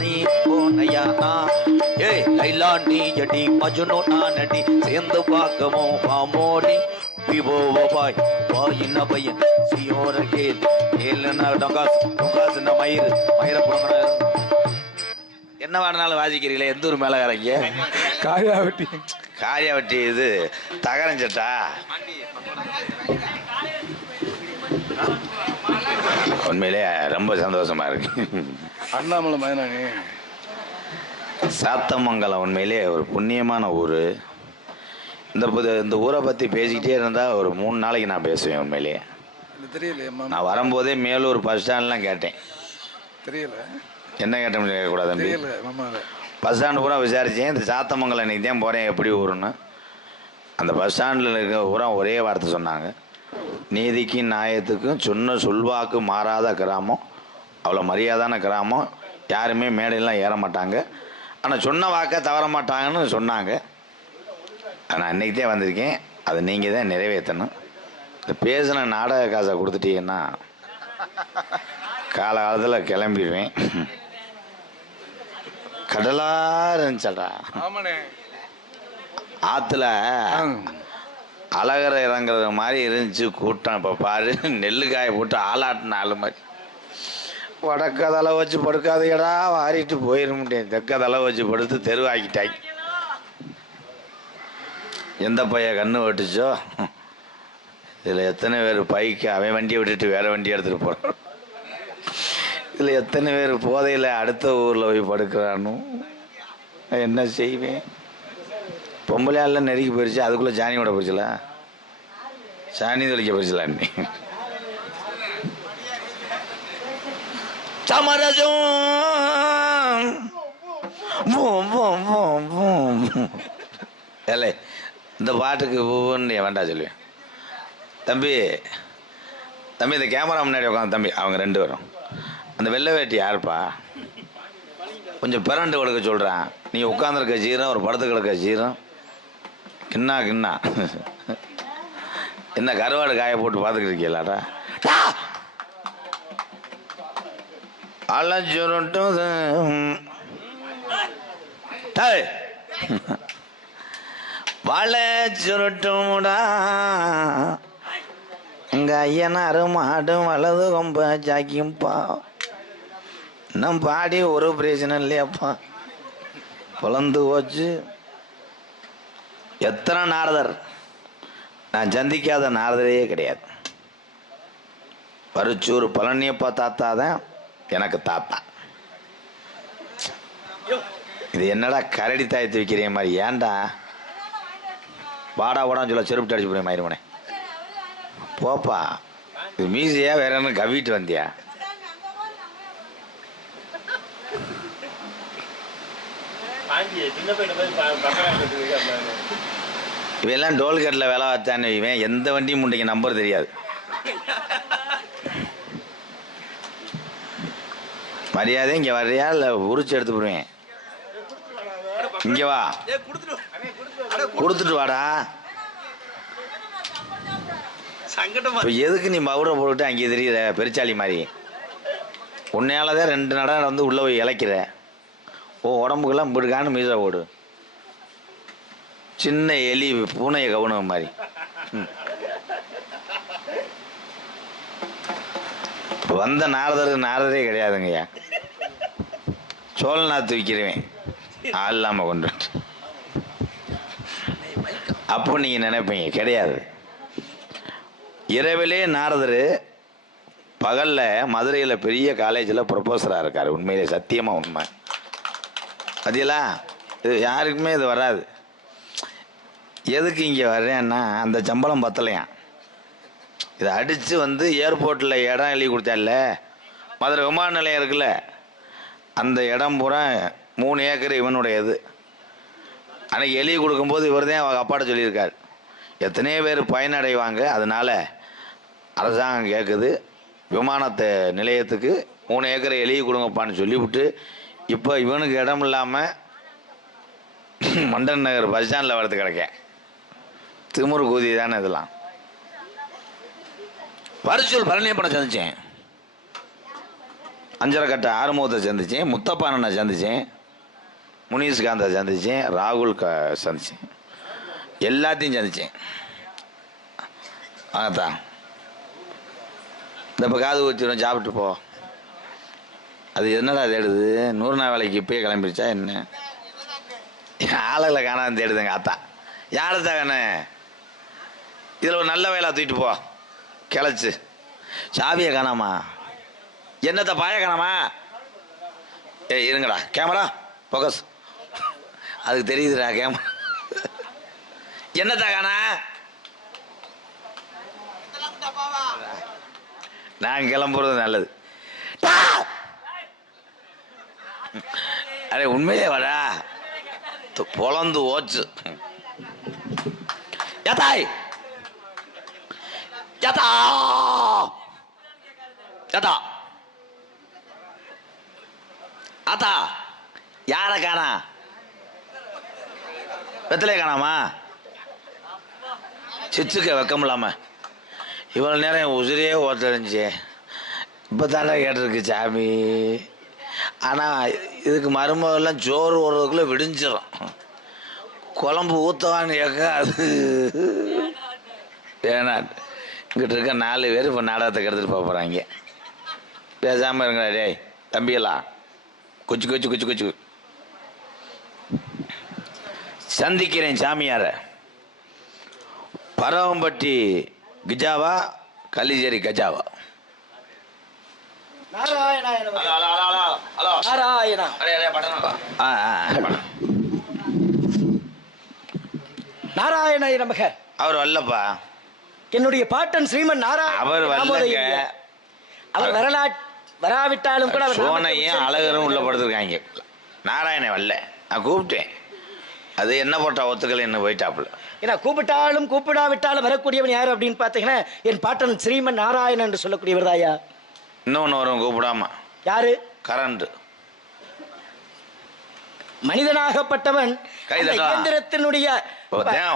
நீ போனையா ஏய் லைலா நீ ஜடி மஜ்னு நான் அடி சேர்ந்து பார்க்கமோ பாமோடி விவோவாய் பாயின பையன் சியோர கேல் கேலனா டொகாஸ் இந்த மயிர புறங்கட என்ன வேணாலும் வாசிக்கிறீங்களே எந்த ஊர் மேலே இறங்க காரியாவட்டி இது தகரஞ்சட்டா உண்மையிலே ரொம்ப சந்தோஷமா இருக்கு. அண்ணாமலை மயனானே சாத்தமங்கலம் உண்மையிலே ஒரு புண்ணியமான ஊர். இந்த ஊரை பற்றி பேசிக்கிட்டே இருந்தால் ஒரு 3 நாளைக்கு நான் பேசுவேன். உண்மையிலேயே நான் வரும்போதே மேலூர் பஸ் ஸ்டாண்ட்லாம் கேட்டேன். தெரியல என்ன கேட்டேன் கேட்கக்கூடாது. பஸ் ஸ்டாண்டு பூரா விசாரித்தேன். இந்த சாத்தமங்கலம் இன்றைக்கி தான் போகிறேன் எப்படி ஊருன்னு. அந்த பஸ் ஸ்டாண்டில் இருக்க பூரா ஒரே வார்த்தை சொன்னாங்க, நீதிக்கும் நியாயத்துக்கும் சொன்ன சொல்வாக்கு மாறாத கிராமம், அவ்வளோ மரியாதான கிராமம், யாருமே மேடையெல்லாம் ஏற மாட்டாங்க, ஆனால் சொன்ன வாக்கை தவற மாட்டாங்கன்னு சொன்னாங்க. நான் இன்றைக்கி தான் வந்திருக்கேன். அதை நீங்கள் தான் நிறைவேற்றணும். இந்த பேசின நாடக காசை கொடுத்துட்டீங்கன்னா காலகாலத்தில் கிளம்பிடுவேன். கடலாக இருந்துச்சடா ஆற்றுல அழகரை இறங்குறது மாதிரி இருந்துச்சு கூட்டம். இப்போ பாரு நெல்லுக்காயை போட்டு ஆளாட்டின ஆள் மாதிரி. வடக்கதலை வச்சு படுக்காதையடா வாரிட்டு போயிட முடியும். தெக்கதலை வச்சு படுத்து தெருவாக்கிட்டாங்க. எந்த பையன் கண்ணு வெட்டுச்சோ இதில் எத்தனை பேர் பைக்கு அவன் வண்டியை விட்டுட்டு வேறு வண்டி எடுத்துகிட்டு போகிறான். இதில் எத்தனை பேர் போதையில் அடுத்த ஊரில் போய் படுக்கிறானு. என்ன செய்வேன்? பொம்பளையால நெருக்கி போயிடுச்சு. அதுக்குள்ளே சாணியோட போயிடுச்சுல, சாணி தொலைக்க போயிடுச்சுல. அண்ணி சமரஜம் இல்லை இந்த பாட்டுக்கு ஒவ்வொன்று வேண்டா சொல்லுவேன். தம்பி இந்த கேமரா முன்னாடி உட்காந்து தம்பி அவங்க 2 பேரும் அந்த வெள்ளை வேட்டி யாருப்பா கொஞ்சம் பிறண்டு கொடுக்க சொல்கிறான். நீங்கள் உட்காந்துருக்க ஜீரம் ஒரு படத்துக்கு எடுக்க ஜீரம் கிண்ணா என்ன கருவாடு காய போட்டு பார்த்துக்கிட்டு இருக்கீங்களாடா. அலஞ்சுருட்டும் வாழை சுருட்டும்டா எங்க ஐயனாரு மாடும் வலது கொம்ப ஜாக்கியும்பா. இன்னும் பாடி ஒரு பிரச்சனை இல்லையாப்பா. குழந்து போச்சு. எத்தனை நாரதர் நான் சந்திக்காத நாரதரையே கிடையாது. பருச்சூர் பழனியப்பா தாத்தா தான் எனக்கு தாத்தா. இது என்னடா கரடி தாயத்து வைக்கிற மாதிரி. ஏன்டா வாடா வாடான்னு சொல்ல செருப்பிட்டு அடிச்சு போய் மயிருமனே போப்பா. இது மீசியா வேற என்ன கவிட்டு வந்தியா? இவெல்லாம் டோல்கேட்டில் வேலை வச்சான்னு இவன் எந்த வண்டியும் முண்டைக்கு நம்பர் தெரியாது. மரியாதை இங்கே வர்றியா இல்லை உரிச்சு எடுத்து போடுவேன். இங்கே வா கொடுத்துட்டு வாடா. இப்போ எதுக்கு நீ மவுரை போட்டுட்டு அங்கே தெரியுற பெருச்சாளி மாதிரி? உன்னையாலதான் 2 நட வந்து உள்ளே போய் இழைக்கிற. உடம்புக்கெல்லாம் பிடுக்கான்னு மீசா ஓடு. சின்ன எலி பூனையை கவனம் மாதிரி. வந்த நாரதரே கிடையாதுங்கய்யா. சோழநாத்து விற்கிறவன் ஆள் இல்லாமல் கொண்டு. அப்போ நீங்கள் நினைப்பீங்க கிடையாது. இரவிலே நாரதர் பகலில் மதுரையில் பெரிய காலேஜில் ப்ரொஃபஸராக இருக்கார். உண்மையிலே சத்தியமாக உண்மை. அதெல்லாம் இது யாருக்குமே இது வராது. எதுக்கு இங்கே வர்றேன்னா அந்த சம்பளம் பத்தலையாம். இதை அடித்து வந்து ஏர்போர்ட்டில் இடம் எழுதி கொடுத்தால, மதுரை விமான நிலையம் இருக்குல்ல, அந்த இடம் பூரா 3 ஏக்கர் இவனுடையது. அன்றைக்கி எழுதி கொடுக்கும்போது இவர் தான் அவங்க அப்பாட்ட சொல்லியிருக்கார், எத்தனையோ பேர் பயனடைவாங்க, அதனால் அரசாங்கம் கேட்குது விமானத்தை நிலையத்துக்கு 3 ஏக்கரை எழுதி கொடுங்கப்பான்னு சொல்லிவிட்டு, இப்போ இவனுக்கு இடம் இல்லாமல் மண்டன் நகர் பஸ் ஸ்டாண்டில் வரது கிடைக்க திமுரு கூதி தானே இதெல்லாம். பரிசூல் பழனியப்பனை சந்திச்சேன். அஞ்சரைக்கட்ட ஆறுமுகத்தை சந்தித்தேன், முத்தப்பானனை சந்தித்தேன், முனீஷ்காந்தை சந்தித்தேன், ராகுல் சந்தித்தேன், எல்லாத்தையும் சந்தித்தேன். வாங்கத்தான் இந்த இப்போ காது ஊற்றிடும் சாப்பிட்டு போ. அது என்னடா தேடுது? 100 நாள் வேலைக்கு இப்பயே கிளம்பிடுச்சா என்ன? ஆளுகளை காணாம தேடுதுங்க அத்தா. யாரத்தா வேணும்? இதில் ஒரு நல்ல வேலை தூக்கிட்டு போ. கிளச்சு சாவியை காணாமா? என்னத்த பாய காணாமா? இருங்கடா, கேமரா ஃபோக்கஸ். அதுக்கு தெரியுதுடா கேமரா. என்னத்தா காணா? நான் கிளம்புறது நல்லது. அரே உண்மையே வாடா, பொழந்து ஓச்சு. யாத்தாய் யாத்தா யாத்தா ஆத்தா, யாரை காணா? வெத்தலையே காணாமா? சிச்சுக்க வெக்கம் இல்லாம இவ்வளோ நேரம் என் உசிரியே ஓட்டறிஞ்சு இப்போ தானே கேட்டிருக்கு சாமி. ஆனால் இதுக்கு மருமகெல்லாம் சோறு ஓடுறதுக்குள்ளே விடிஞ்சிடும். குழம்பு ஊற்றவான்னு கேட்க அது ஏன்னா இங்கிட்ட இருக்க 4 பேர் இப்போ நாடகத்தை கெடுத்துட்டு போக போகிறாங்க. பேசாமல் இருங்கடா டேய் தம்பியெல்லாம். கொச்சு கொச்சு கொச்சு கொச்சு சந்திக்கிறேன் சாமியார. பரவம்பட்டி கிஜாவா, கள்ளிச்சேரி கஜாவா? நாராயண நமக. அவர் வரலப்பா. என்னுடைய பாட்டன் ஸ்ரீமன் நாராயண அவர் வரலங்க. அவர் வராவிட்டாலும் கூட சோனையும் அழகரும் உள்ள படுத்திருக்காங்க. நாராயணன் வரல. நான் கூப்பிட்டேன், அது என்ன போட்டா ஒத்துக்கல என்ன போயிட்டாப்புல. ஏன்னா கூப்பிட்டாலும் கூப்பிடாவிட்டாலும் வரக்கூடியவன் யாரு அப்படின்னு பார்த்தீங்கன்னா என் பாட்டன் ஸ்ரீமன் நாராயணன் என்று சொல்லக்கூடியவர் தாயா. இன்னொன்று வரும் கூப்பிடாம. யாரு? கரண்ட். மனிதனாகப்பட்டவன் இயந்திரத்தினுடைய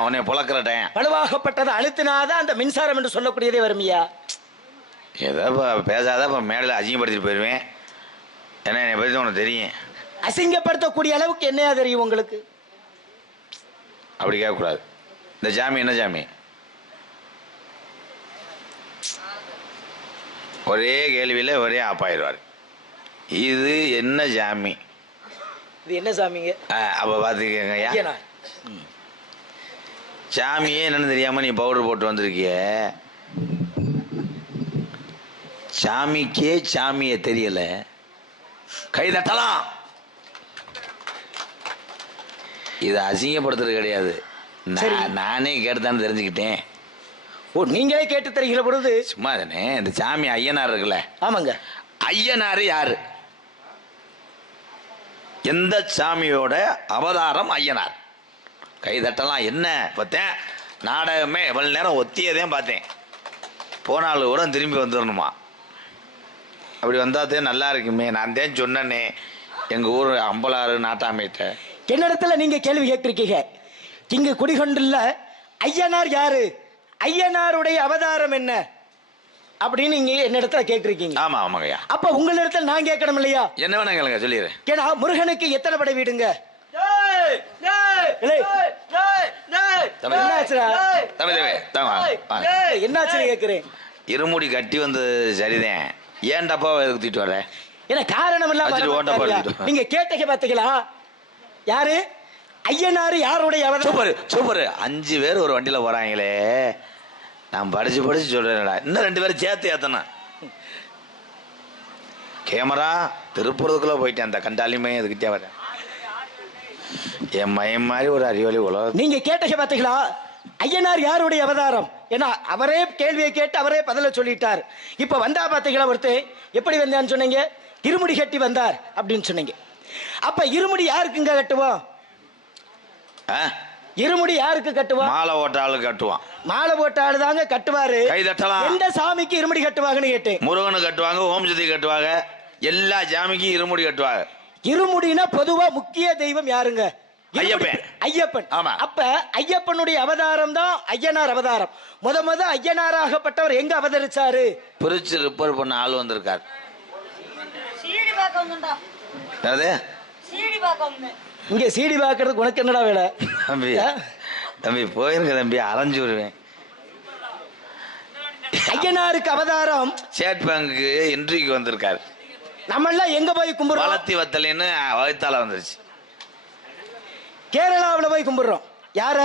உன்னை புழக்கிறேன் வலுவாகப்பட்டதை அழுத்தினாதான் அந்த மின்சாரம் என்று சொல்லக்கூடியதே வருமியா. ஏதோ பேசாத இப்போ மேடையில் அசிங்கப்படுத்திட்டு போயிடுவேன். ஏன்னா என்னை பற்றி உனக்கு தெரியும். அசிங்கப்படுத்தக்கூடிய அளவுக்கு என்னையா தெரியும் உங்களுக்கு? அப்படி கேட்கக்கூடாது. இந்த ஜாமி என்ன ஜாமி? ஒரே கேள்வியில் ஒரே ஆப்பாயிடுவார். இது என்ன ஜாமி? இது என்ன சாமிங்க? அப்போ பார்த்துக்கங்க ஐயா, சாமியே என்னன்னு தெரியாமல் நீ பவுடர் போட்டு வந்திருக்கிய. சாமிக்கே சாமியை தெரியல, கை தட்டலாம். இதை அசிங்கப்படுத்துறது கிடையாது, நானே கேட்டுதானே தெரிஞ்சுக்கிட்டேன். ஓ, நீங்களே கேட்டு தருகிற பொழுது சும்மா தானே. இந்த சாமி ஐயனார் இருக்குல்ல? ஆமாங்க. ஐயனார் யாரு? எந்த சாமியோட அவதாரம் ஐயனார்? கை தட்டலாம். என்ன பார்த்தேன் நாடகமே எவ்வளவு நேரம் ஒத்தியதையும் பார்த்தேன். போனாலும் கூட திரும்பி வந்துடணுமா? அப்படி வந்தாதே நல்லா இருக்குமே. நான் தான் சொன்னேனே எங்கள் ஊர் அம்பலாறு நாட்டாமையிட்ட. என்னிடத்துல நீங்க கேள்வி கேட்டிருக்கீங்க. இங்கு குடிகொண்டுள்ள ஐயனார் யாரு, ஐயனாருடைய அவதாரம் என்ன அப்படின்னு நீங்க என்னிடத்துல கேட்டிருக்கீங்க. ஆமா ஆமாங்கய்யா. அப்ப உங்களிடத்துல நான் கேட்கணும் இல்லையா? என்ன வேணா கேளுங்க, சொல்லிடுறேன். ஏன்னா முருகனுக்கு எத்தனை படை வீடுங்க? என்னாச்சு கேட்கிறேன். இருமுடி கட்டி வந்தது சரிதான். ஏன் டப்பா தூக்கிட்டு வர? ஏன்னா காரணம் எல்லாம் நீங்க கேட்டீங்க பாத்தீங்களா? யாரு ஐயனாரு, யாருடைய அவதாரம்? Super super. 5 பேர் ஒரு வண்டியில போறாங்களே. நான் படிச்சு படிச்சு சொல்றேன்டா, இன்னும் 2 பேரும் சேர்த்து ஏத்தணும். கேமரா திருப்புறதுக்குள்ள போயிட்டேன். அந்த கண்டாலியுமே அதுக்கிட்டே வர என் மயம் மாதிரி ஒரு அறிவாளி உலகம். நீங்க கேட்டீங்க பாத்தீங்களா? ஐயனார் யாருடைய அவதாரம்? ஏன்னா அவரே கேள்வியை கேட்டு அவரே பதில சொல்லிட்டார். இப்ப வந்தா பாத்தீங்களா ஒருத்தர் எப்படி வந்தான்னு சொன்னீங்க? இருமுடி கட்டி வந்தார் அப்படின்னு சொன்னீங்க. அப்ப இருமுடி யாருக்குங்க கட்டுவோம்? இருமுடி யாருக்கு கட்டுவான்? மாலை ஓட்ட ஆளு கட்டுவான். மாலை போட்ட ஆளு தாங்க கட்டுவாரு. கை தட்டலாம். எந்த சாமிக்கு இருமுடி கட்டுவாங்கன்னு கேட்டேன். முருகனு கட்டுவாங்க, ஓம் சக்தி கட்டுவாங்க, எல்லா சாமிக்கும் இருமுடி கட்டுவாங்க. இருமுடினா பொதுவா முக்கிய தெய்வம் யாருங்க? ஐயப்பன். ஐயப்பன். ஆமா. அப்ப ஐயப்பனுடைய அவதாரம் தான் ஐயனார் அவதாரம். முத ஐயனாராகப்பட்டவர் எங்க அவதரிச்சாரு? பிரிச்சு ரிப்பேர் பண்ண ஆள் வந்திருக்காரு. என்னது இங்க சீடி பாக்குறதுக்கு உனக்கு என்னடா வேலை? தம்பி தம்பி போயிருங்க தம்பி, அரைஞ்சு விடுவேன். ஐயனாருக்கு அவதாரம். ஸ்டேட் பேங்க்கு இன்ட்ரிக்கு வந்திருக்காரு. நம்ம எல்லாம் எங்க போய் கும்பிடுறோம்? வளர்த்தி வத்தலின்னு வகுத்தால வந்துருச்சு. கேரளாவில் போய் கும்பிடுறோம். யார?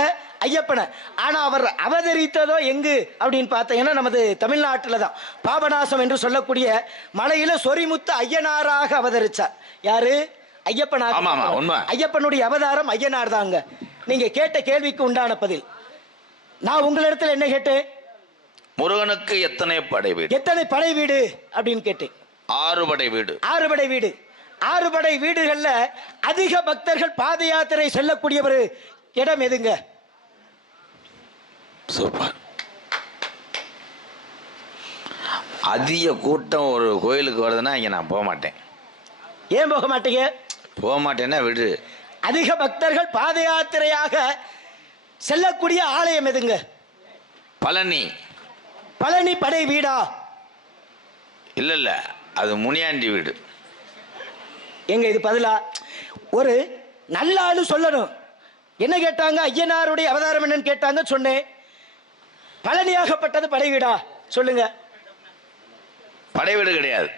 ஐயப்பனை. ஆனா அவர் அவதரித்ததோ எங்கு அப்படின்னு பார்த்தீங்கன்னா நமது தமிழ்நாட்டில் தான். பாபநாசம் என்று சொல்லக்கூடிய மலையில சொரிமுத்து ஐயனாராக அவதரிச்சார். யாரு? ஐயப்பனார். ஆமா ஆமா உண்மை. ஐயப்பனுடைய அவதாரம் ஐயனார் தாங்க. நீங்க கேட்ட கேள்விக்கு உண்டான பதில். நான் உங்களிடத்துல என்ன கேட்டேன்? முருகனுக்கு எத்தனை படை வீடு? எத்தனை படை வீடு அப்படின்னு கேட்டேன். 6 படை வீடு. 6 படை வீடு. 6 படை வீடுகள்ல அதிக பக்தர்கள் பாத யாத்திரை செல்லக்கூடிய ஒரு இடம் எதுங்க? சூப்பர். அதிக கூட்டம் ஒரு கோயிலுக்கு வருதுன்னா இங்க நான் போக மாட்டேன். ஏன் போக மாட்டீங்க? போக மாட்டேன்னா விடு. அதிக பக்தர்கள் பாத யாத்திரையாக செல்லக்கூடிய ஆலயம் எதுங்க? பழனி. பழனி படை வீடா? இல்ல இல்ல, அது முனியாண்டி வீடு. எங்க இது பதிலா? ஒரு நல்ல ஆளு சொல்லணும். என்ன கேட்டாங்க? ஐயனாருடைய அவதாரம் என்னன்னு கேட்டாங்க, சொன்னேன். பழனியாகப்பட்டது படை வீடா? சொல்லுங்க. படை வீடு கிடையாது,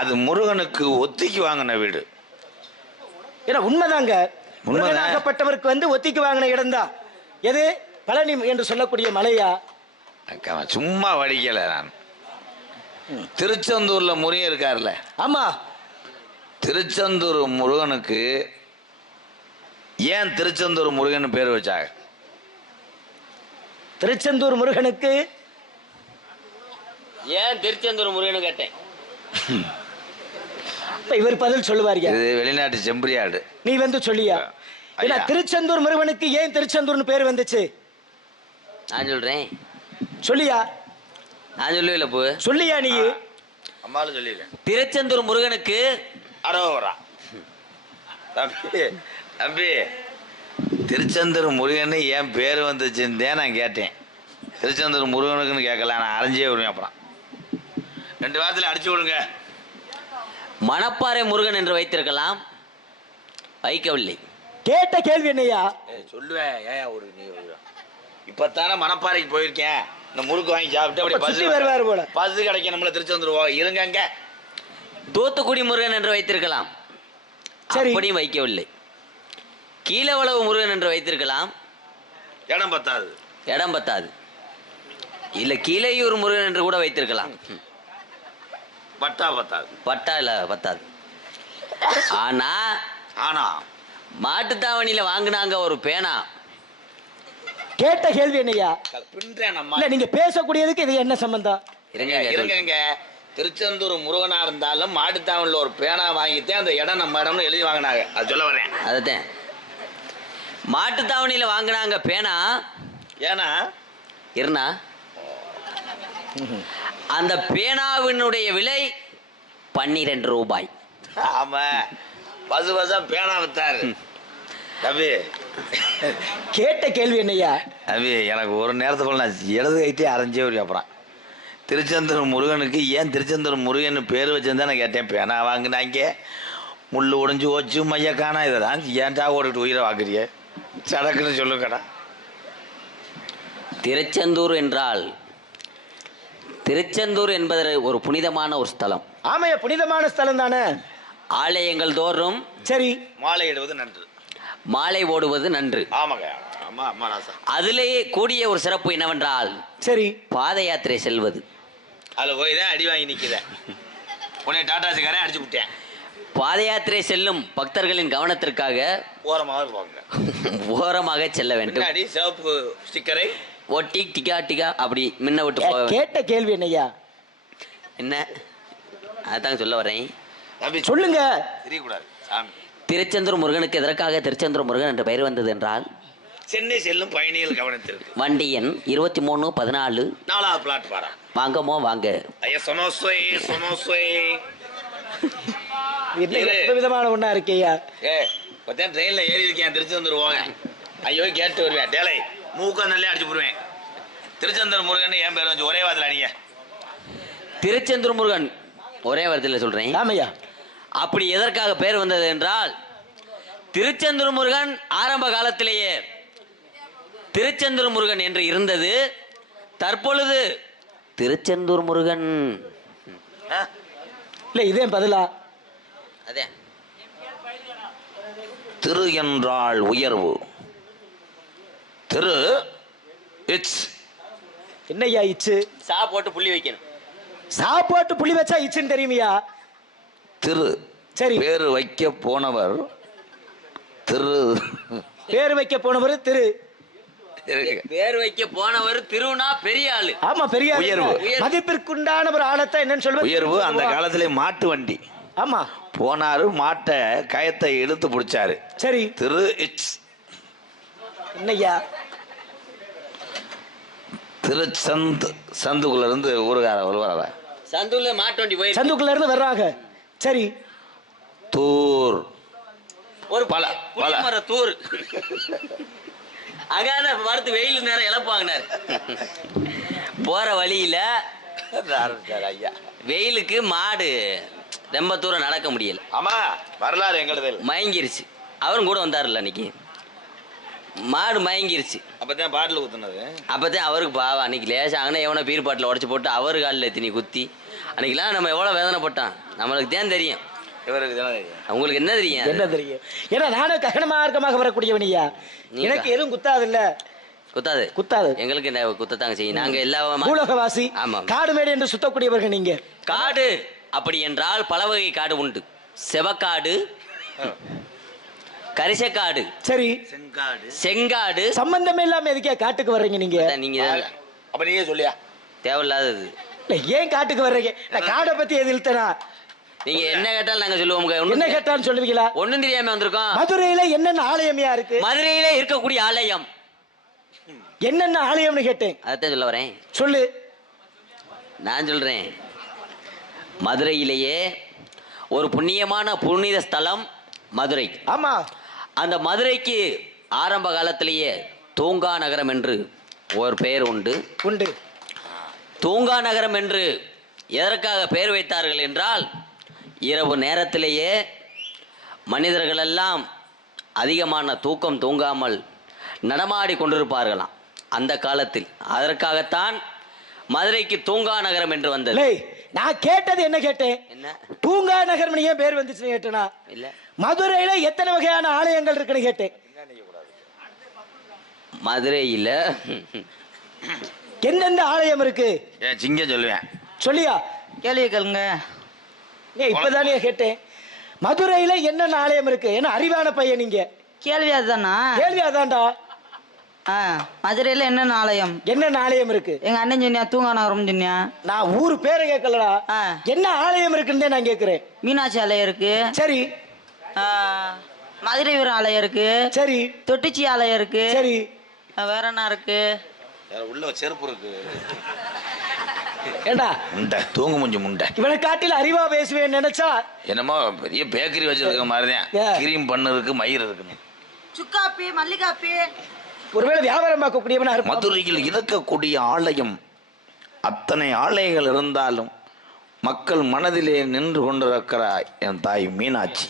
அது முருகனுக்கு ஒத்திக்கு வாங்கின வீடு. ஏன்னா உண்மைதாங்க. உண்மைதான். முருகனாகப்பட்டவருக்கு வந்து ஒத்திக்கு வாங்கின இடம் தான் எது? பழனி என்று சொல்லக்கூடிய மலையா? அக்கா, சும்மா வடிக்கல நான். திருச்செந்தூர்ல முருகன் இருக்காருல்ல. ஆமா. திருச்செந்தூர் முருகனுக்கு ஏன் திருச்செந்தூர் முருகன் பேர் வச்சாங்க? திருச்செந்தூர் முருகனுக்கு ஏன் திருச்செந்தூர் முருகன் கேட்டேன். இவர் பதில் சொல்லுவார். இது வெளிநாட்டு செம்பரியாடு. நீ வந்து சொல்லியா? ஏன்னா ஐயா. திருச்செந்தூர் முருகனுக்கு ஏன் திருச்செந்தூர்னு பேர் வந்துச்சு? நான் சொல்றேன். சொல்லியா? நான் சொல்லுவேல போ. சொல்லியா நீ? அம்மாலும் சொல்லிடுறேன். திருச்செந்தூர் முருகனுக்கு அரோகரா. தம்பி தம்பி, திருச்செந்தூர் முருகன் ஏன் பேர் வந்துச்சுன்னு நான் கேட்டேன். திருச்செந்தூர் முருகனுக்குன்னு கேட்கல, நான் அரைஞ்சே விடுவேன். அப்புறம் 2 வாரத்தில் அடிச்சு விடுங்க. மணப்பாறை முருகன் என்று வைத்திருக்கலாம், வைக்கவில்லை. கேட்ட கேள்வி என்னையா? சொல்லுவேன். ஏன் ஒரு நீ இப்பத்தானே மணப்பாறைக்கு போயிருக்கேன். இந்த முறுக்கு வாங்கி சாப்பிட்டு அப்ப அப்படி சுத்தி வருவாரு போல. பஸ் கிடைக்கும் நம்மள திருச்செந்தூர் இருங்க அங்க. தூத்துக்குடி முருகன் என்று வைத்திருக்கலாம், சரி. அப்படியும் வைக்கவில்லை. கீழவளவு முருகன் என்று வைத்திருக்கலாம், இடம் பத்தாது. இடம் பத்தாது. இல்ல கீழையூர் முருகன் என்று கூட வைத்திருக்கலாம், பட்டா பத்தாது. பட்டா இல்ல பத்தாது. ஆனா ஆனா மாட்டுத்தாவணியில வாங்கினாங்க ஒரு பேனா. கேட்ட கேள்வி என்னையா? பின்றேன் நம்ம. இல்ல நீங்க பேசக்கூடியதுக்கு இது என்ன சம்பந்தம்? இருங்க. திருச்செந்தூர் முருகனா இருந்தாலும் மாட்டுத்தாவணியில் ஒரு பேனா வாங்கிட்டேன், அந்த இடம் நம்ம இடம்னு எழுதி வாங்கினாங்க. அது சொல்ல வரேன். அதுதான் மாட்டுத்தாவணியில வாங்கினாங்க பேனா. ஏன்னா இருனா அந்த பேனாவினுடைய விலை 12 ரூபாய். ஆமா, பசு பசா பேனா வித்தாரு. தம்பி கேட்ட கேள்வி என்னையா? தம்பி, எனக்கு ஒரு நேரத்துக்குள்ள நான் இடது கைட்டே அரைஞ்சே ஒரு. அப்புறம் திருச்செந்தூர் முருகனுக்கு ஏன் திருச்செந்தூர் முருகன் பேர் வச்சிருந்தா நான் கேட்டேன். பேனா வாங்கினாங்க, முள்ளு உடைஞ்சு ஓச்சு மைய காணா, இதெல்லாம் ஏன்டா ஓடிட்டு உயிரை வாக்குறிய? சடக்குன்னு சொல்லுங்கடா. திருச்செந்தூர் என்றால் திருச்செந்தூர் என்பது ஒரு புனிதமான ஒரு ஸ்தலம். ஆமையா, புனிதமான ஸ்தலம் தானே. ஆலயங்கள் தோறும் சரி, மாலையிடுவது நன்று, மாலை ஓடுவது நன்று. ஆமாங்க. ஆமா ஆமா ராசா. அதிலேயே கூடிய ஒரு சிறப்பு என்னவென்றால் சரி, பாத யாத்திரை செல்வது. அதில் போய் தான் அடி வாங்கி நிற்கிறேன். உன்னை டாட்டாசிக்காரன் அடிச்சு விட்டேன். பாத யாத்திரை செல்லும் பக்தர்களின் கவனத்திற்காக ஓரமாக போங்க. ஓரமாக செல்ல வேண்டும். பின்னாடி சிவப்பு ஸ்டிக்கரை ஒட்டி டிகா டிகா அப்படி முன்ன விட்டு போக. கேட்ட கேள்வி என்னையா? என்ன அதாங்க சொல்ல வரேன். தம்பி சொல்லுங்க. தெரியக்கூடாது சாமி. திருச்செந்தூர் முருகனுக்கு எதற்காக திருச்செந்தூர் முருகன் என்ற பெயர் வந்தது என்றால், சென்னை செல்லும் பயணிகள் கவனத்திற்கு வண்டி எண் 2314 4வது பிளாட்பாரம். வாங்கமோ வாங்க. ஐயா சொனோசோய் சொனோசோய். விதமான ஒண்ணா இருக்கையா? பத்தேன் ட்ரெயினில் ஏறி இருக்கேன், திருச்செந்தூர் போங்க. ஐயோ கேட்டு வருவேன். டேலை மூக்க நல்லே அடிச்சு போடுவேன். திருச்செந்தூர் முருகன் என் பேர் வந்து ஒரே வாரத்தில் அடிங்க. திருச்செந்தூர் முருகன் ஒரே வார்த்தையில் சொல்றேன். ஆமையா. அப்படி எதற்காக பேர் வந்தது என்றால், திருச்செந்தூர் முருகன் ஆரம்ப காலத்திலேயே திருச்செந்தூர் முருகன் என்று இருந்தது. தற்பொழுது திருச்செந்தூர் முருகன் இல்ல இதே பதிலா? அதே திரு என்றால் உயர்வு. திரு இட்ஸ் என்னய்யா இச்சு? சா போட்டு புள்ளி வைக்கணும். சாப்பாட்டு புள்ளி வச்சா இச்சுன்னு தெரியுமியா? திரு. சரி. பேரு வைக்க போனவர் திரு. பேர் வைக்க போனவர் திரு. பேர் வைக்க போனவர் திருவுனா பெரிய ஆளு. ஆமா பெரிய ஆளு. உயர்வு. மதிப்பிற்குண்டான ஒரு ஆளத்தை என்னன்னு சொல்வது? உயர்வு. அந்த காலத்திலே மாட்டு வண்டி. ஆமா. போனாரு, மாட்டை கயத்தை இழுத்து பிடிச்சாரு. சரி. திரு இட்ஸ். என்னய்யா? சந்துக்குள்ள இருந்து ஊருகார வருவார. சந்துல மாட்டு வண்டி போய் சந்துக்குள்ள இருந்து வர்றாங்க. சரி. தூர். ஒரு பல மர தூர். அகாத பார்த்து வெயில் நேரம் இழப்பாங்கினார். போற வழியில ஐயா வெயிலுக்கு மாடு ரொம்ப தூரம் நடக்க முடியல. ஆமா வரலாறு எங்களுது. மயங்கிருச்சு. அவரும் கூட வந்தாருல்ல அன்னைக்கு. மாடு மயங்கிருச்சு. அப்பதான் பாட்டில் ஊத்துனது. அப்பதான் அவருக்கு பாவம் அன்னைக்கு லேசா அங்கே எவனோ பீர் பாட்டில் உடச்சு போட்டு அவர் காலில் எத்தினி குத்தி அன்னைக்கெல்லாம் நம்ம எவ்வளோ வேதனைப்பட்டோம். நம்மளுக்கு தான் தெரியும். இவருக்கு தானே தெரியும். உங்களுக்கு என்ன தெரியும்? என்ன தெரியும்? ஏன்னா நானும் ககனமார்க்கமாக வரக்கூடியவனியா. எனக்கு எதுவும் குத்தாது இல்ல. குத்தாது குத்தாது. எங்களுக்கு என்ன குத்தத்தாங்க செய்யும். நாங்க எல்லா பூலகவாசி. ஆமா. காடு மேடு என்று சுத்தக்கூடியவர்கள் நீங்க. காடு அப்படி என்றால் பல வகை காடு உண்டு. செவக்காடு, கரிசக்காடு, சரி, செங்காடு. சம்பந்தமே இல்லாம எதுக்கே காட்டுக்கு வர்றீங்க நீங்க? நீங்க அப்ப நீயே சொல்லியா? தேவையில்லாதது. ஏன் காட்டுக்கு வர்றீங்க? நான் காடை பத்தி எது இழுத்தனா? நீங்க என்ன கேட்டாலும் நாங்க சொல்லுவோம். என்ன கேட்டாலும் சொல்லுவீங்களா? ஒண்ணும் தெரியாம வந்திருக்கோம். மதுரையில என்னென்ன ஆலயமையா இருக்கு? மதுரையில இருக்கக்கூடிய ஆலயம் என்னென்ன ஆலயம்னு கேட்டேன். அதான் சொல்ல வரேன். சொல்லு. நான் சொல்றேன். மதுரையிலேயே ஒரு புனித ஸ்தலம் மதுரை. ஆமா. அந்த மதுரைக்கு ஆரம்ப காலத்திலேயே தூங்கா நகரம் என்று ஒரு பெயர் உண்டு. தூங்கா நகரம் என்று எதற்காக பெயர் வைத்தார்கள் என்றால், இரவு நேரத்திலேயே மனிதர்கள் எல்லாம் அதிகமான தூக்கம் தூங்காமல் நடமாடி கொண்டிருப்பார்களாம் அந்த காலத்தில். அதற்காகத்தான் மதுரைக்கு தூங்கா நகரம் என்று வந்தது. நான் கேட்டது என்ன கேட்டேன்? என்ன தூங்கா நகரம் ஏன் பேர் வந்துச்சுன்னு கேட்டேனா? இல்ல, மதுரையில எத்தனை வகையான ஆலயங்கள் இருக்குன்னு கேட்டேன். மதுரையில எந்தெந்த ஆலயம் இருக்கு? சிங்கம் சொல்லுவேன். சொல்லியா? கேள்வி கேளுங்க. இப்பதானே கேட்டேன். மதுரையில என்னென்ன ஆலயம் இருக்கு? என்ன அறிவான பையன் நீங்க. கேள்வி அதுதானா? கேள்வி அதான்டா. மதுரையில என்னென்ன ஆலயம்? என்னென்ன ஆலயம் இருக்கு? எங்க அண்ணன் சொன்னியா தூங்கா நகரம் சொன்னியா? நான் ஊரு பேரை கேட்கலடா. என்ன ஆலயம் இருக்குன்னு நான் கேட்கிறேன். மீனாட்சி ஆலயம் இருக்கு. சரி. மதுரை வீரன் ஆலயம் இருக்கு. சரி. தொட்டிச்சி ஆலயம் இருக்கு. சரி. வேற என்ன இருக்கு? உள்ள செருப்பு இருக்கு. ஏண்டா முண்டை தூங்கு முஞ்சு முண்டை. இவனை காட்டில அறிவா பேசுவேன் நினைச்சா என்னமோ பெரிய பேக்கரி வச்சிருக்க மாதிரிதான். கிரீம் பண்ணு இருக்கு, மயிர் இருக்குன்னு. சுக்காப்பி, மல்லிகாப்பி. ஒருவேளை வியாபாரம் பார்க்கக்கூடியவனா இருக்கும். மதுரையில் இருக்கக்கூடிய ஆலயம் அத்தனை ஆலயங்கள் இருந்தாலும் மக்கள் மனதிலே நின்று கொண்டிருக்கிறாய் என் தாய் மீனாட்சி.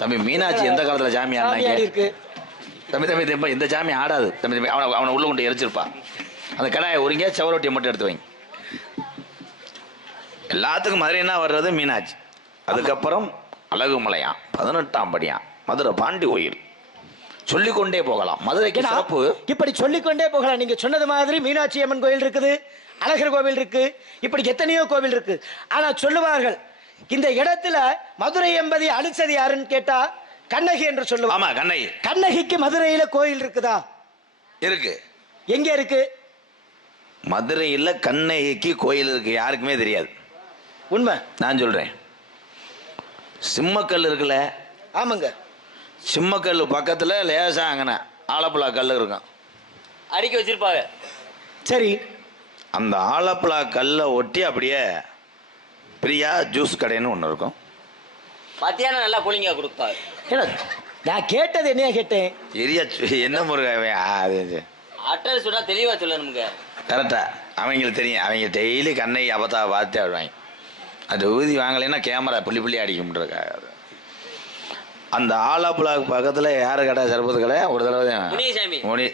தம்பி மீனாட்சி எந்த காலத்துல சாமி ஆடினாங்க? தம்பி தம்பி தம்பி இந்த சாமி ஆடாது தம்பி தம்பி. அவனை உள்ள கொண்டு எரிச்சிருப்பான். அந்த கடாயை ஒருங்க செவரொட்டியை மட்டும் எடுத்து வைங்க. எல்லாத்துக்கும் மதுரைனா வர்றது மீனாட்சி. அதுக்கப்புறம் அழகுமலையான், 18ஆம் படியான், மதுரை பாண்டி கோயில், சொல்லிக்கொண்டே போகலாம். மதுரைக்கு சிறப்பு. இப்படி சொல்லிக்கொண்டே போகலாம். நீங்க சொன்னது மாதிரி மீனாட்சி அம்மன் கோயில் இருக்குது, அழகர் கோவில் இருக்கு, இப்படி எத்தனையோ கோவில் இருக்கு. ஆனா சொல்லுவார்கள் இந்த இடத்துல மதுரை என்பதை அழிச்சது யாருன்னு கேட்டா கண்ணகி என்று சொல்லுவாங்க. ஆமா, கண்ணகி. கண்ணகிக்கு மதுரையில கோயில் இருக்குதா? இருக்கு. எங்க இருக்கு? மதுரையில் கண்ணகிக்கு கோயில் இருக்கு. யாருக்குமே தெரியாது. உண்மை. நான் சொல்றேன். சிம்மக்கல் இருக்குல்ல? ஆமாங்க. சிம்மக்கல் பக்கத்துல லேசா அங்கன ஆலப்புழா கல் இருக்கும். அடிக்க வச்சிருப்பாங்க. சரி. அந்த ஆலப்புழா கல்லை ஒட்டி அப்படியே பிரியா ஜூஸ் கடைன்னு ஒன்று இருக்கும். மத்தியானம் நல்லா கூலிங்கா கொடுப்பாரு. நான் கேட்டது என்னையா கேட்டேன்? என்ன முருகன் அட்ரஸ் சொன்னா தெளிவா சொல்லணுங்க. கரெக்டா அவங்களுக்கு தெரியும். அவங்க டெய்லி கண்ணை அபத்தா பார்த்து ஆடுவாங்க. அது ஊதி வாங்கலைன்னா கேமரா புள்ளி புள்ளி அடிக்கும்ன்றக்காக. அந்த ஆலாப்புலாவுக்கு பக்கத்தில் யார் கடை சர்பத்து கடை ஒரு தடவை முனி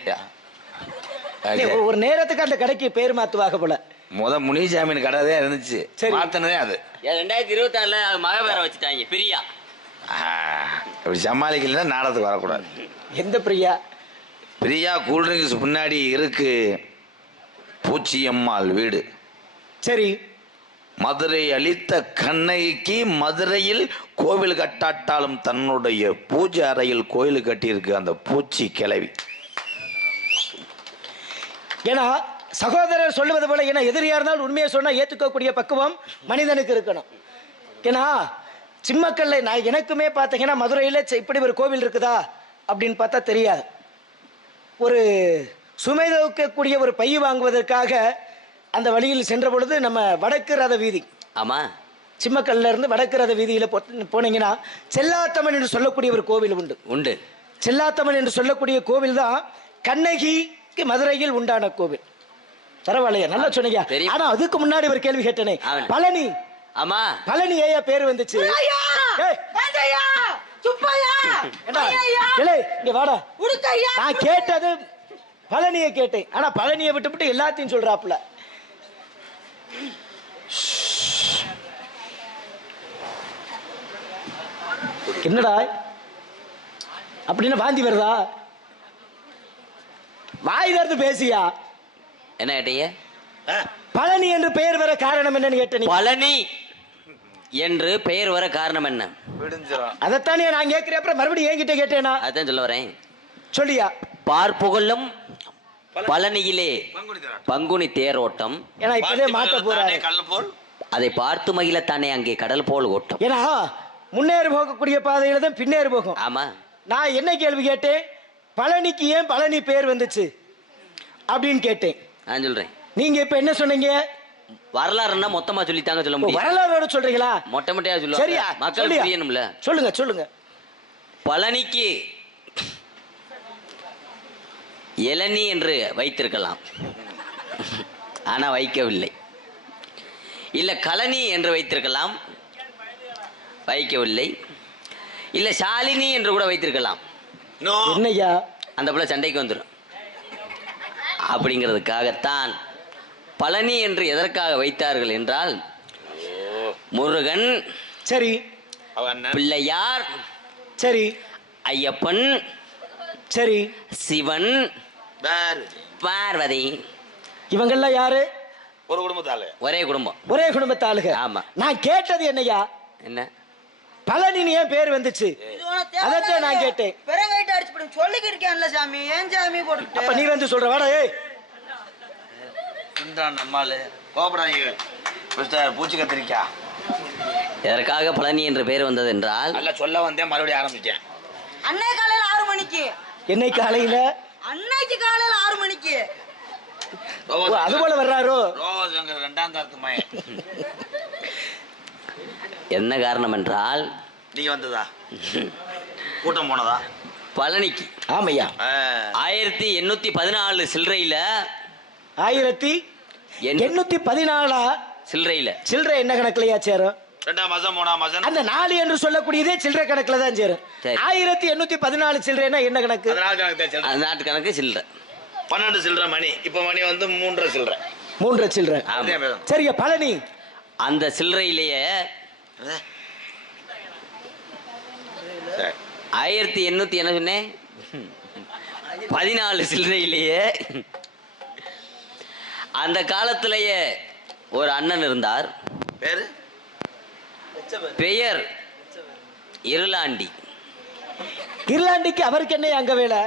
ஒரு நேரத்துக்கு அந்த கடைக்கு பேர் மாத்துவாங்க போல. முனிசாமியின் கடை தான் இருந்துச்சு, மாத்தினதே அது. 2024 மக பேரை வச்சுட்டாங்க பிரியா. இப்படி சமாளிக்கலைன்னா நாடகத்துக்கு வரக்கூடாது. எந்த பிரியா? பிரியா கூல்ட்ரிங்க்ஸ் முன்னாடி இருக்கு பூச்சியம்மாள் வீடு. சரி. மதுரை அளித்த கண்ணகிக்கு மதுரையில் கோவில் கட்டாட்டாலும் தன்னுடைய பூஜை அறையில் கோயில் கட்டியிருக்கு அந்த பூச்சி கிளவி. ஏன்னா சகோதரர் சொல்லுவது போல, ஏன்னா எதிரியா இருந்தாலும் உண்மையை சொன்னா ஏத்துக்கக்கூடிய பக்குவம் மனிதனுக்கு இருக்கணும். ஏன்னா சிம்மக்கல்ல நான் எனக்குமே பார்த்தீங்கன்னா மதுரையில் இப்படி ஒரு கோவில் இருக்குதா அப்படின்னு பார்த்தா தெரியாது. ஒரு சுமை தூக்கக்கூடிய ஒரு பை வாங்குவதற்காக அந்த வழியில் சென்ற பொழுது நம்ம வடக்கு ரத வீதி, ஆமா சிம்மக்கல்ல இருந்து வடக்கு ரத வீதியில் போனீங்கன்னா செல்லாத்தம்மன் என்று சொல்லக்கூடிய ஒரு கோவில் உண்டு. செல்லாத்தம்மன் என்று சொல்லக்கூடிய கோவில் தான் கண்ணகிக்கு மதுரையில் உண்டான கோவில். பரவாயில்லையா, நல்லா சொன்னீங்க. ஆனா அதுக்கு முன்னாடி ஒரு கேள்வி கேட்டனே, பழனி. ஆமா, பழனி ஏயா பேர் வந்துச்சு? இங்க வாடா. நான் கேட்டது பழனியை கேட்டேன். ஆனா பழனியை விட்டு எல்லாத்தையும் சொல்றாப்ல. என்னடா அப்படின்னு வாந்தி வருதா? வாய் திறந்து பேசியா. என்ன கேட்டீங்க? பழனி என்று பெயர் வர காரணம் என்னன்னு கேட்டேன். பழனி என்று பெயர் வர காரணம் என்ன? அதைத்தானே நான் கேட்கிறேன். அப்புறம் மறுபடியும் என்கிட்ட கேட்டேனா? அதான் சொல்ல வரேன். சொல்லியா. பார்ப்புகொள்ளும் பழனியிலே பங்குனி தேரோட்டம். ஏன்னா இப்பவே மாட்ட போறாரு. அதை பார்த்து மகிழத்தானே அங்கே கடல் போல் ஓட்டம். ஏன்னா முன்னேறி போகக்கூடிய பாதையில தான் பின்னேறி போகும். ஆமா. நான் என்ன கேள்வி கேட்டேன்? பழனிக்கு ஏன் பழனி பேர் வந்துச்சு அப்படின்னு கேட்டேன். நான் சொல்றேன். நீங்க இப்ப என்ன சொன்னீங்க? வரலாறுன்னா மொத்தமா சொல்லித்தாங்க சொல்ல முடியும். வரலாறோட சொல்றீங்களா? மொட்டை மொட்டையா சொல்லுவாங்க. சரியா? மக்கள் புரியணும்ல. சொல்லுங்க. பழனிக்கு இளநீ என்று வைத்திருக்கலாம், ஆனா வைக்கவில்லை. இல்ல கழனி என்று வைத்திருக்கலாம், வைக்கவில்லை. இல்ல ஷாலினி என்று கூட வைத்திருக்கலாம். என்னையா அந்த போல சண்டைக்கு வந்துடும். அப்படிங்கிறதுக்காகத்தான் பழனி என்று எதற்காக வைத்தார்கள் என்றால், முருகன், சரி, பிள்ளையார், சரி, ஐயப்பன், சரி, சிவன், பார்வதி, இவங்கெல்லாம் யாரு? ஒரு குடும்பத்தாளு. ஒரே குடும்பம், ஒரே குடும்பத்தாளுக. ஆமா. நான் கேட்டது என்னையா? என்ன பழனி ஏன் பேர் வந்துச்சு? அதான் நான் கேட்டேன். பெருங்கைட்டு அடிச்சு போடு சொல்லிக்கிட்டு இருக்கேன்ல சாமி. ஏன் சாமி போட்டு அப்ப நீ வந்து சொல்ற வாடா. ஏய் நம்மாலு கோபடாங்க மிஸ்டர் பூச்சி கத்திரிக்கா. எதற்காக பழனி என்று பெயர் வந்தது என்றால், நல்லா சொல்ல வந்தேன், மறுபடியும் ஆரம்பிச்சேன். அன்னை காலையில 6 மணிக்கு. என்னை காலையில? அன்னைக்கு காலையில 6 மணிக்கு. அது போல வர்றாரோ? ரெண்டாம் தரத்து மயன். என்ன காரணம் என்றால், நீங்க வந்ததா கூட்டம் போனதா பழனிக்கு? ஆமையா. 1814 சில்லறையில. 1814 சில்லறையில. சில்லறை என்ன கணக்குலயா சேரும்? 2ஆம் மாசம் 3ஆம் மாசம். அந்த 4 என்று சொல்லக்கூடியதே சில்லறை கணக்குல தான் சேரும். 1814 சில்லறைனா என்ன கணக்கு? அந்த நாட்டு கணக்கு சில்லறை. 12 சில்லறை மணி. இப்ப மணி வந்து 3 சில்லறை. 3 சில்லறை. சரியா. பழனி அந்த சில்லறையிலேயே 1800 என்ன சொன்னேன்? 14 சில்லறையிலேயே அந்த காலத்திலேயே ஒரு அண்ணன் இருந்தார். பெயர் இருளாண்டி. இருளாண்டிக்கு அவருக்கு என்ன அங்க வேலை?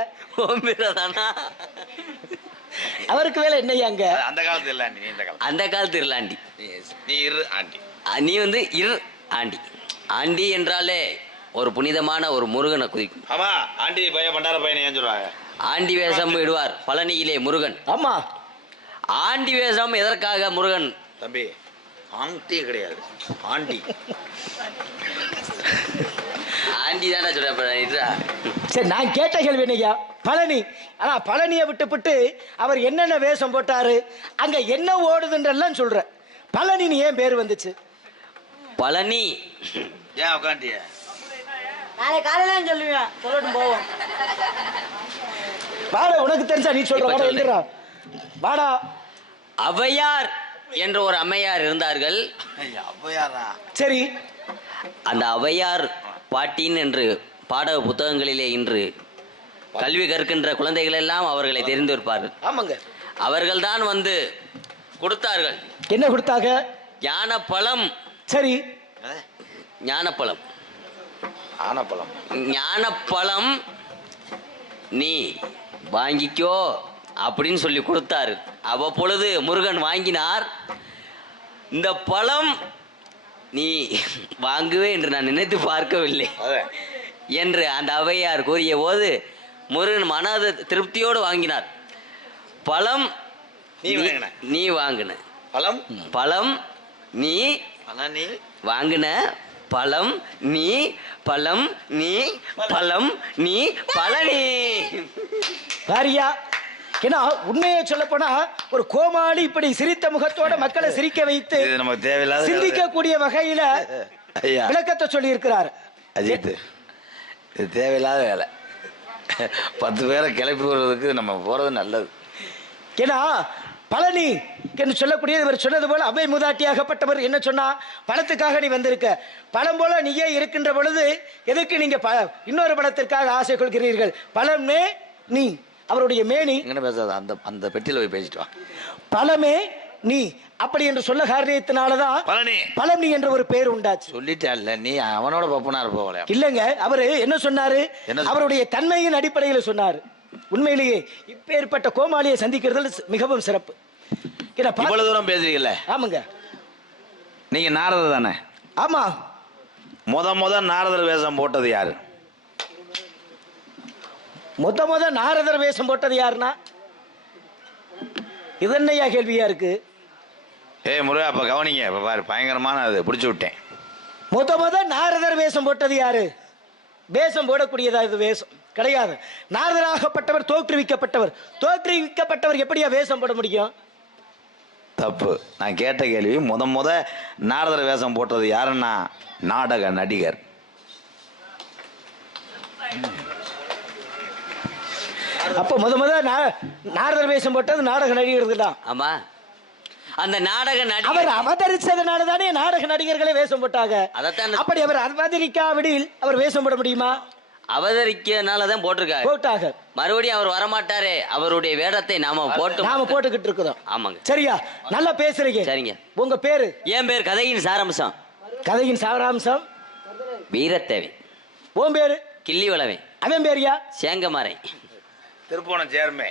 அவருக்கு வேலை என்ன அங்க? அந்த காலத்து இருளாண்டி. அந்த காலத்து இருளாண்டி. நீ இரு ஆண்டி. நீ வந்து இரு ஆண்டி. ஆண்டி என்றாலே ஒரு புனிதமான ஒரு முருகனை குறிக்கும். ஆமா. ஆண்டி பையன் பண்டார பையனை ஏன் சொல்றாங்க? ஆண்டி வேஷம் இடுவார் பழனியிலே முருகன். ஆமா. ஆண்டி வேஷம் எதற்காக முருகன்? தம்பி, ஆண்டி கிடையாது, ஆண்டி. தாண்டி தானே சொல்றேன். சரி நான் கேட்ட கேள்வி என்னய்யா பழனி. ஆனா பழனியை விட்டுவிட்டு அவர் என்னென்ன வேஷம் போட்டாரு, அங்க என்ன ஓடுதுன்றெல்லாம் சொல்ற. பழனின்னு ஏன் பேர் வந்துச்சு? பழனி ஏன் உட்காண்டிய? நாளை காலையில சொல்லுவேன், சொல்லட்டும் போவோம். வாடா, உனக்கு தெரிஞ்சா நீ சொல்ற. இப்ப வாடா, சொல்லு. எந்திரா வாடா. ஔவையார் என்ற ஒரு அம்மையார் இருந்தார்கள். ஔவையாரா? சரி, அந்த ஔவையார் பாட்டின் என்று பாடக புத்தகங்களிலே இன்று கல்வி கற்கின்ற குழந்தைகள் எல்லாம் அவர்களை தெரிந்திருப்பார்கள். ஆமாங்க. அவர்கள் தான் வந்து கொடுத்தார்கள் என்ன கொடுத்தாங்க? ஞானப்பழம். சரி, ஞானப்பழம் ஆனப்பழம். ஞானப்பழம் நீ வாங்கிக்கோ அப்படின்னு சொல்லி கொடுத்தாரு. அவ்வப்பொழுது முருகன் வாங்கினார். இந்த பழம் நீ வாங்குவே என்று நான் நினைத்து பார்க்கவில்லை என்று அந்த ஔவையார் கூறிய போது முருகன் மனது திருப்தியோடு வாங்கினார். பழம் நீ வாங்கின பழம் பழம் நீ பழனி வாங்கின பழம் நீ பழம் நீ பழம் நீ பழனி. பாரியா. ஏன்னா உண்மையை சொல்ல போனா ஒரு கோமாளி இப்படி சிரித்த முகத்தோட மக்களை சிரிக்க வைத்து இது நமக்கு தேவையில்லாத சிந்திக்கக்கூடிய வகையில ஐயா விளக்கத்தை சொல்லி இருக்கிறார். அஜித், இது தேவையில்லாத வேலை. 10 பேரை கிளப்பி விடுறதுக்கு நம்ம போறது நல்லது. ஏன்னா பழனி என்று சொல்லக்கூடிய இவர் சொன்னது போல அவை மூதாட்டியாகப்பட்டவர் என்ன சொன்னா, பழத்துக்காக நீ வந்திருக்க, பழம் போல நீயே இருக்கின்ற பொழுது எதுக்கு நீங்க இன்னொரு பழத்திற்காக ஆசை கொள்கிறீர்கள்? பழமே நீ, அவருடைய மேனி. என்ன பேசாத, அந்த அந்த பெட்டியில போய் பேசிட்டு வா. பழமே நீ அப்படி என்று சொல்ல காரணத்தினாலதான் பழனி பழனி என்ற ஒரு பேர் உண்டாச்சு. சொல்லிட்டா இல்ல, நீ அவனோட பப்புனா இருப்ப. இல்லங்க, அவரு என்ன சொன்னாரு? என்ன அவருடைய தன்மையின் அடிப்படையில் சொன்னாரு. உண்மையிலேயே இப்பேற்பட்ட கோமாளியை சந்திக்கிறது மிகவும் சிறப்பு. இவ்வளவு தூரம் பேசுறீங்கல்ல? ஆமாங்க. நீங்க நாரதர் தானே? ஆமா. முத நாரதர் வேஷம் போட்டது யாரு? முத நாரதர் வேஷம் போட்டது யாருன்னா, இது என்னையா கேள்வியா இருக்கு? ஏய் முருகா, அப்ப கவனிங்க. இப்ப பாரு, பயங்கரமான அது பிடிச்சு விட்டேன். முத நாரதர் வேஷம் போட்டது யாரு? வேஷம் போடக்கூடியதா இது? வேஷம் கிடையாது. நாரதராகப்பட்டவர் தோற்றுவிக்கப்பட்டவர் எப்படியா வேஷம் போட முடியும்? தப்பு. நான் கேட்ட கேள்வி முத நாரதர் வேஷம் போட்டது யாருன்னா நாடக நடிகர். அப்ப முத நாரதர் வேஷம் போட்டது நாடக நடிகர்கள் தான். ஆமா, அந்த நாடக நடிகர் அவர் அவதரிச்சதுனால தானே நாடக நடிகர்களே வேஷம் போட்டாங்க. அதைத்தான் அப்படி அவர் அவதரிக்காவிடில் அவர் வேஷம் போட முடியுமா? அவதரிக்கனாலதான் போட்டிருக்காரு. போட்டாங்க. மறுபடியும் அவர் வரமாட்டாரே, அவருடைய வேடத்தை நாம போட்டுக்கிட்டு இருக்கிறோம். ஆமாங்க. சரியா, நல்லா பேசுறீங்க. சரிங்க. உங்க பேரு? என் பேர் கதையின் சாராம்சம். கதையின் சாராம்சம் வீரத்தேவை. உன் பேரு? கிள்ளிவளவை. அவன் பேரியா? சேங்கமாரை. திருப்போணம் சேர்மே.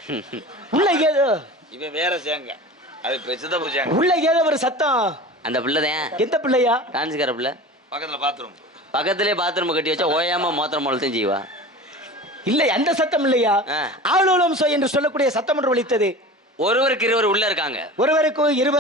உள்ள ஏதோ இவன் வேற சேங்க, அது சித்தப்பு சேங்க. உள்ள ஏதோ ஒரு சத்தம். அந்த பிள்ளைதான். எந்த பிள்ளையா? டான்ஸ்கார பிள்ளை. பக்கத்துல பாத்ரூம். பக்கத்திலே பாத்ரூம் கட்டி வச்சா ஓயாம மோத்திரம் மொழத்தையும் செய்வா. இல்லை, அந்த சத்தம் இல்லையா? ஆளோலம் என்று சொல்லக்கூடிய சத்தம் ஒன்று ஒலித்தது. ஒருவருக்கு இருவர் உள்ள இருக்காங்க. ஒருவருக்கு இருவர்